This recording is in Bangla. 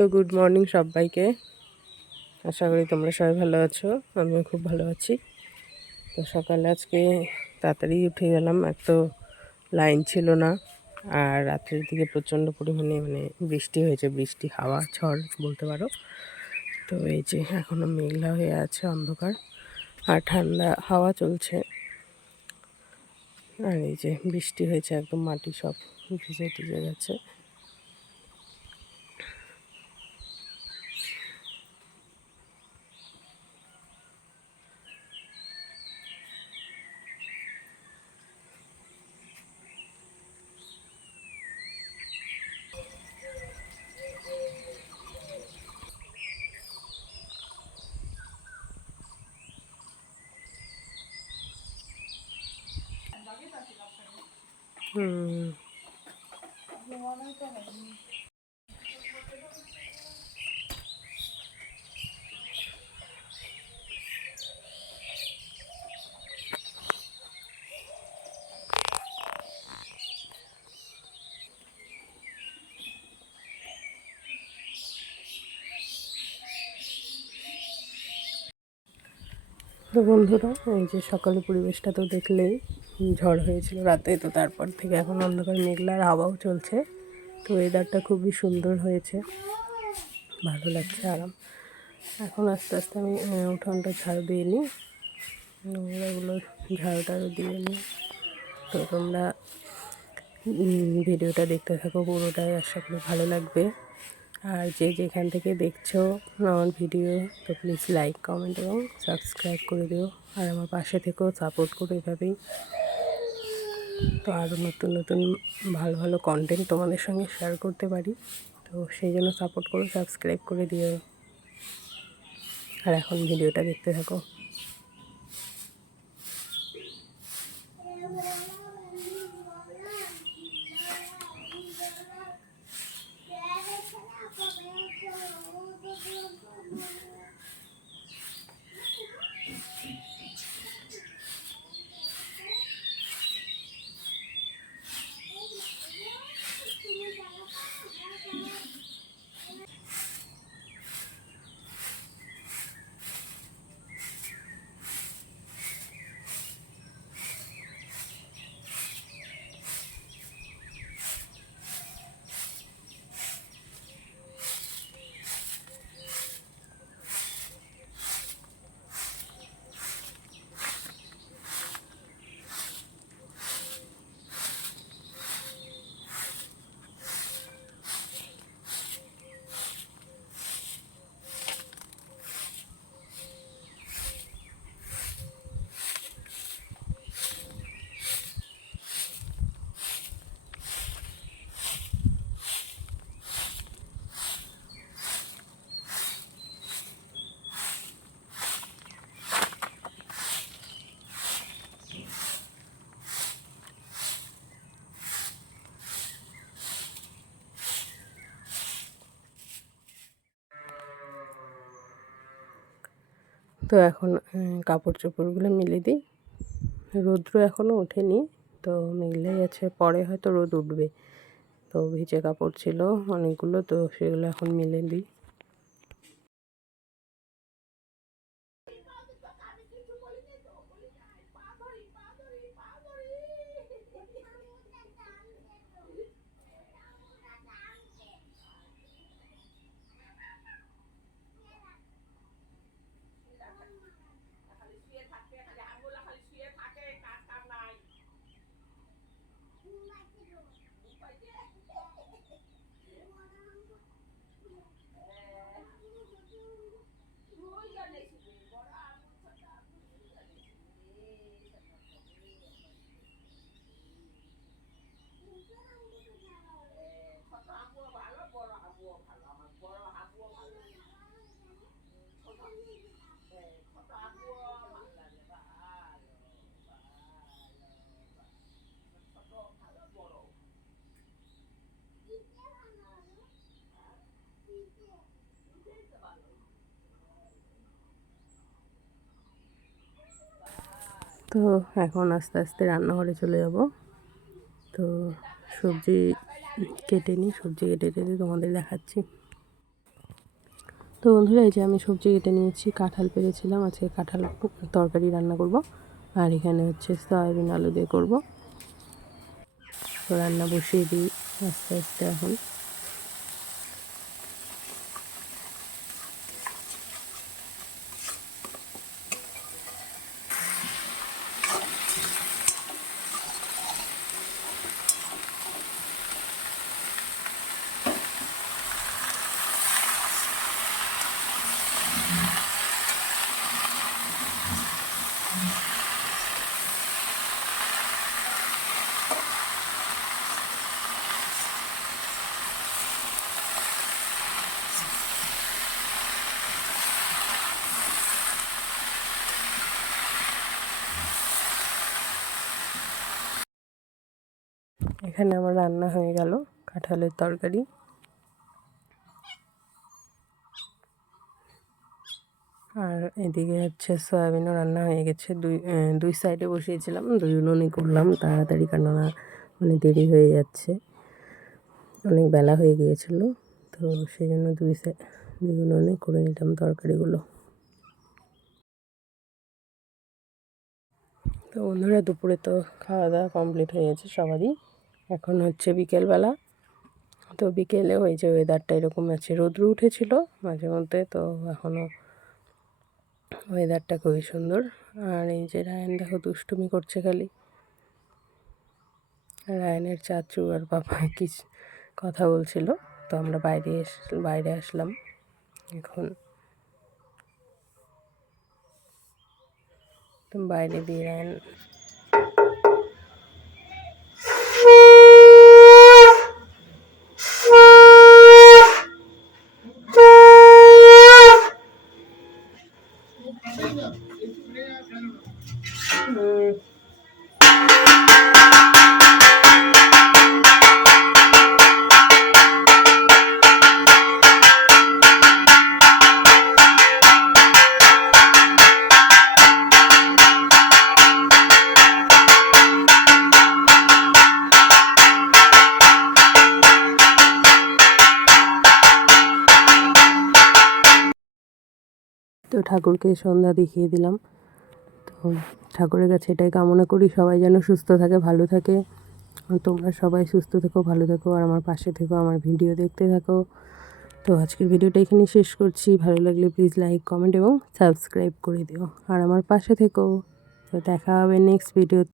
তো গুড মর্নিং সবাইকে। আশা করি তোমরা সবাই ভালো আছো, আমিও খুব ভালো আছি। তো সকালে আজকে তাড়াতাড়ি উঠে গেলাম, এত লাইন ছিল না। আর রাত্রের দিকে প্রচণ্ড পরিমাণে বৃষ্টি হয়েছে, বৃষ্টি হাওয়া ঝড় বলতে পারো। তো এই যে এখনও মেঘলা হয়ে আছে, অন্ধকার আর ঠান্ডা হাওয়া চলছে। আর এই যে বৃষ্টি হয়েছে, একদম মাটি সব ভিজে টিজে গেছে। তো বন্ধুরা, এই যে সকালে পরিবেশটা তো দেখলেই, ঝড় হয়েছিল রাতে, তো তারপর থেকে এখন অন্ধকার মেঘলা আর হাওয়াও চলছে। তো ওয়েদারটা খুবই সুন্দর হয়েছে, ভালো লাগছে, আরাম। এখন আস্তে আস্তে আমি উঠোনটা ঝাড়ু দিয়ে নিই, নোংরাগুলো ঝাড়ু টাড়ু দিয়ে নিই। তো তোমরা ভিডিওটা দেখতে থাকো পুরোটাই, আশা করি ভালো লাগবে। আর যে যেখান থেকে দেখছো আমার ভিডিও, তো প্লিজ লাইক, কমেন্ট এবং সাবস্ক্রাইব করে দিও। আর আমার পাশে থেকেও সাপোর্ট করো এভাবেই। তো আরও নতুন নতুন ভালো ভালো কন্টেন্ট তোমাদের সঙ্গে শেয়ার করতে পারি, তো সেই জন্য সাপোর্ট করো, সাবস্ক্রাইব করে দিও। আর এখন ভিডিওটা দেখতে থাকো। তো এখন কাপড় চোপড়গুলো মেলে দিই। রৌদ্র এখনও ওঠেনি, তো মেঘলাই আছে, পরে হয়তো রোদ উঠবে। তো ভিজে কাপড় ছিল অনেকগুলো, তো সেগুলো এখন মেলে দিই। তো এখন আস্তে আস্তে রান্নাঘরে চলে যাব। তো সবজি কেটে নিই, সবজি কেটে টেটে তোমাদের দেখাচ্ছি। তো বন্ধুরা, এই যে আমি সবজি কেটে নিয়েছি, কাঁঠাল পেরেছিলাম, আজকে কাঁঠাল তরকারি রান্না করব। আর এখানে হচ্ছে সয়াবিন আলু দিয়ে করব। তো রান্না বসিয়ে দিই আস্তে আস্তে এখন। এখানে আমার রান্না হয়ে গেল কাঁঠালের তরকারি। আর এদিকে হচ্ছে সয়াবিনও রান্না হয়ে গেছে। দুই সাইডে বসিয়েছিলাম, দুই উনুনই করলাম তাড়াতাড়ি, কেননা মানে দেরি হয়ে যাচ্ছে, অনেক বেলা হয়ে গিয়েছিল। তো সেই জন্য দুই উনুনে করে নিলাম তরকারিগুলো। তো বন্ধুরা, দুপুরে তো খাওয়া দাওয়া কমপ্লিট হয়ে গেছে সবারই। এখন হচ্ছে বিকেলবেলা। তো বিকেলে ওই যে ওয়েদারটা এরকম আছে, রৌদ্র উঠেছিল মাঝে মধ্যে, তো এখনও ওয়েদারটা খুবই সুন্দর। আর এই যে রায়ান দেখো দুষ্টুমি করছে খালি। রায়ানের চাচু আর বাবা কি কথা বলছিল, তো আমরা বাইরে আসলাম এখন। তো বাইরে দিয়ে রায়ান তো ঠাকুরকে সন্ধ্যা দেখিয়ে দিলাম। তো ঠাকুরের কাছে এটাই কামনা করি, সবাই যেন সুস্থ থাকে, ভালো থাকে। তোমরা সবাই সুস্থ থেকো, ভালো থেকো, আর আমার পাশে থেকো, আমার ভিডিও দেখতে থাকো। তো আজকের ভিডিওটা এখানে শেষ করছি। ভালো লাগলে প্লিজ লাইক, কমেন্ট এবং সাবস্ক্রাইব করে দিও, আর আমার পাশে থেকো। তো দেখা হবে নেক্সট ভিডিও।